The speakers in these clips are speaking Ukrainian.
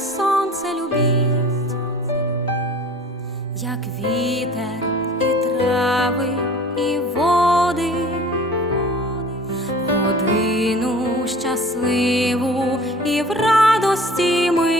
сонце любіть, як вітер і трави, і води, годину щасливу і в радості мить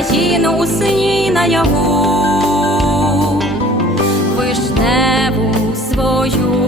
Україну у синій наяву, вишневу свою